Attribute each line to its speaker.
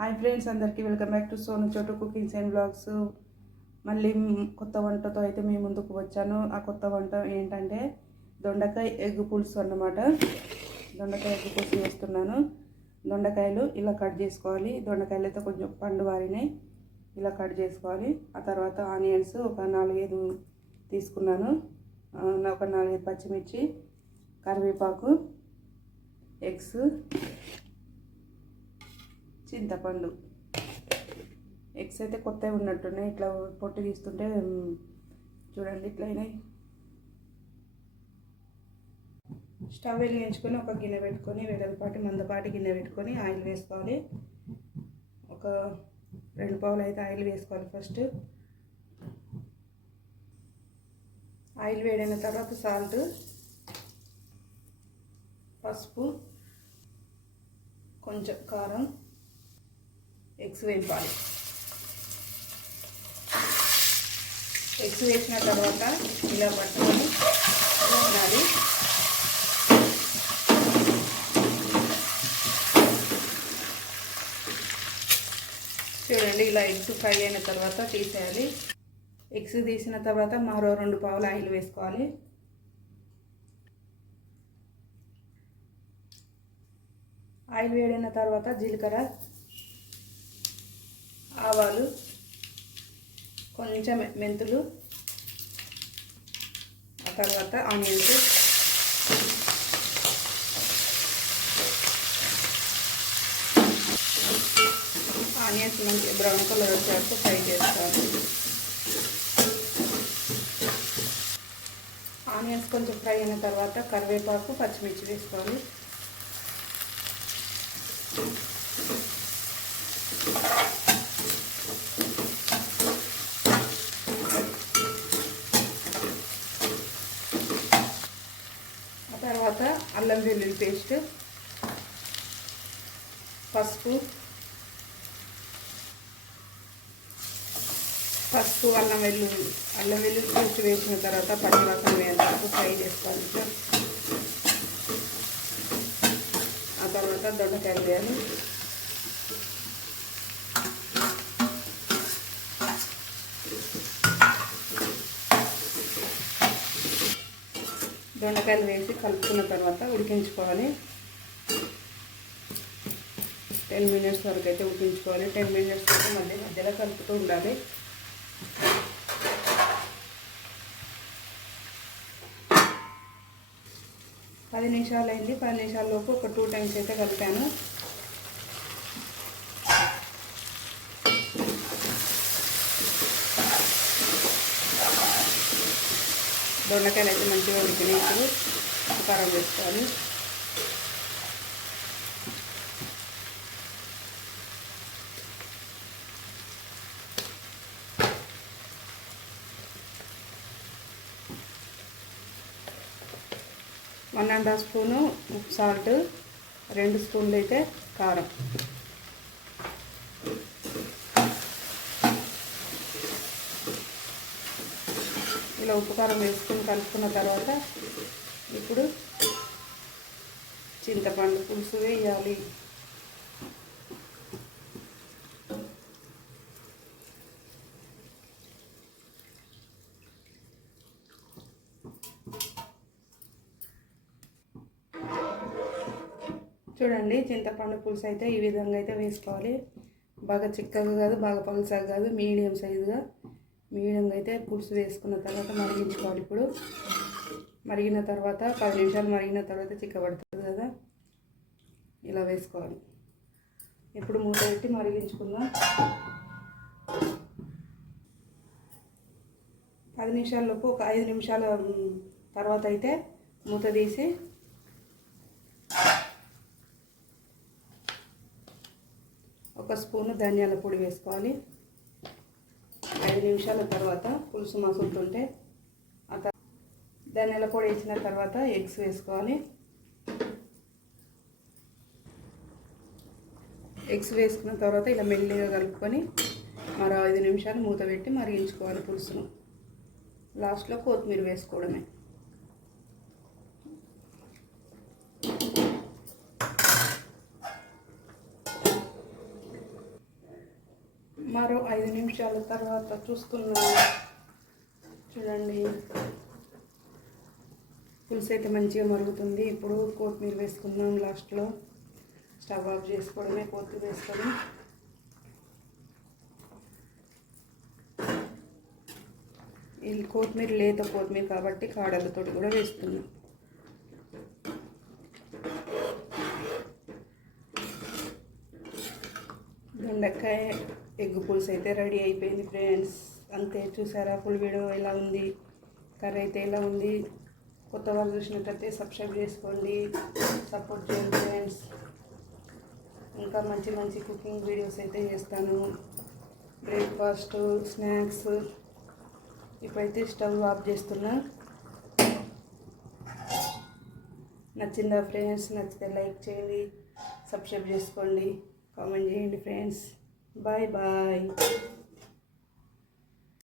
Speaker 1: Hi friends అందరికీ welcome back to Sonu Chotu cookings and blogs. మళ్ళీ కొత్త వంటతో అయితే మేము ముందుకు వచ్చాను. ఆ కొత్త వంట ఏంటంటే దొండకాయ ఎగ్ పులుసు అన్నమాట. దొండకాయ ఎగ్ పులుసు చేస్తున్నాను. దొండకాయలు ఇలా కట్ చేసుకోవాలి. దొండకాయలు అయితే కొంచెం పండు వారినాయి. ఇలా కట్ చేసుకోవాలి. ఆ తర్వాత ఆనియన్స్ ఒక నాలుగైదు తీసుకున్నాను. ఒక నాలుగైదు పచ్చిమిర్చి కరివేపాకు ఎగ్స్ చింతపండు. ఎగ్స్ అయితే కొత్తవి ఉన్నట్టున్నాయి. ఇట్లా పొట్టు తీస్తుంటే చూడండి ఇట్లా అయినాయి. స్టవ్ వెలిగించుకొని ఒక గిన్నె పెట్టుకొని వెడల్పాటి మందపాటి గిన్నె పెట్టుకొని ఆయిల్ వేసుకోవాలి. ఒక రెండు పావులు అయితే ఆయిల్ వేసుకోవాలి ఫస్ట్. ఆయిల్ వేడైన తర్వాత సాల్ట్ పసుపు కొంచెం కారం ఎగ్స్ వేపాలి. ఎగ్స్ వేసిన తర్వాత ఇలా పట్టుకొని ఉండాలి. చూడండి ఇలా ఎగ్స్ ఫ్రై అయిన తర్వాత తీసేయాలి. ఎగ్స్ తీసిన తర్వాత మరో రెండు పావులు ఆయిల్ వేసుకోవాలి. ఆయిల్ వేడిన తర్వాత జీలకర్ర ఆవాలు కొంచెం మెంతులు ఆ తర్వాత ఆనియన్స్. ఆనియన్స్ మంచి బ్రౌన్ కలర్ వచ్చేసి ఫ్రై చేస్తాను ఆనియన్స్ కొంచెం ఫ్రై అయిన తర్వాత కరివేపాకు పచ్చిమిర్చి వేసుకోవాలి ఆ తర్వాత అల్లం వెల్లుల్లి పేస్ట్ పసుపు పసుపు అల్లం వెల్లుల్లి అల్లం వెల్లుల్లి పేస్ట్ వేసిన తర్వాత పచ్చివాసన వేయంత ఫ్రై చేసుకోవాలి ఇట్లా ఆ తర్వాత దొండకాయలు వేయాలి. దొండకాయలు వేసి కలుపుకున్న తర్వాత ఉడికించుకోవాలి. టెన్ మినిట్స్ వరకు అయితే ఉడికించుకోవాలి. టెన్ మినిట్స్ వరకు మధ్య మధ్యలో కలుపుతూ ఉండాలి. పది నిమిషాలు అయింది. పది నిమిషాల లోపు ఒక టూ టైమ్స్ అయితే కలిపాను. దొండకాయలు అయితే మంచిగా ఉడికినాయి. ఇప్పుడు కారం వేసుకోవాలి. One and half spoon salt రెండు స్పూన్లు అయితే కారం. ఇలా ఉప్పుకారం వేసుకుని కలుపుకున్న తర్వాత ఇప్పుడు చింతపండు పులుసు వేయాలి. చూడండి చింతపండు పులుసు అయితే ఈ విధంగా అయితే వేసుకోవాలి. బాగా చిక్కగా కాదు బాగా పలుసగా కాదు మీడియం సైజుగా మీడియంగా అయితే పులుసు వేసుకున్న తర్వాత మరిగించుకోవాలి ఇప్పుడు మరిగిన తర్వాత పది నిమిషాలు మరిగిన తర్వాత చిక్కబడుతుంది కదా. ఇలా వేసుకోవాలి. ఇప్పుడు మూత పెట్టి మరిగించుకుందాం. పది నిమిషాలలోపు ఒక ఐదు నిమిషాల తర్వాత అయితే మూత తీసి ఒక స్పూను ధనియాల పొడి వేసుకోవాలి. ఐదు నిమిషాల తర్వాత పులుసు మసులుతుంటే ఆ తర్వాత ధనియాల పొడి వేసిన తర్వాత ఎగ్స్ వేసుకోవాలి. ఎగ్స్ వేసుకున్న తర్వాత ఇలా మెల్లిగా కలుపుకొని మరో ఐదు నిమిషాలు మూత పెట్టి మరిగించుకోవాలి పులుసును. లాస్ట్లో కొత్తిమీర వేసుకోవడమే. మరో ఐదు నిమిషాల తర్వాత చూస్తున్నాను. చూడండి. పులుసు అయితే మంచిగా మరుగుతుంది. ఇప్పుడు కొత్తిమీర వేసుకుందాం లాస్ట్లో. స్టవ్ ఆఫ్ చేసుకోవడమే కొత్తిమీర వేసుకొని. ఈ కొత్తిమీర లేత కొత్తిమీర కాబట్టి కాడలతో కూడా వేస్తున్నాం. దొండకాయ ఎగ్ పులుసు అయితే రెడీ అయిపోయింది ఫ్రెండ్స్. అంతే చూసారా ఫుల్ వీడియో ఎలా ఉంది కర్రీ అయితే ఎలా ఉంది? కొత్త వాళ్ళు చూసినట్లయితే సబ్స్క్రైబ్ చేసుకోండి సపోర్ట్ చేయండి ఫ్రెండ్స్. ఇంకా మంచి మంచి కుకింగ్ వీడియోస్ అయితే చేస్తాను. బ్రేక్ఫాస్ట్ స్నాక్స్ ఇప్పుడైతే స్టవ్ ఆఫ్ చేస్తున్నా. నచ్చిందా ఫ్రెండ్స్? నచ్చితే లైక్ చేయండి సబ్స్క్రైబ్ చేసుకోండి. కామెంట్ చేయండి ఫ్రెండ్స్ బాయ్ బాయ్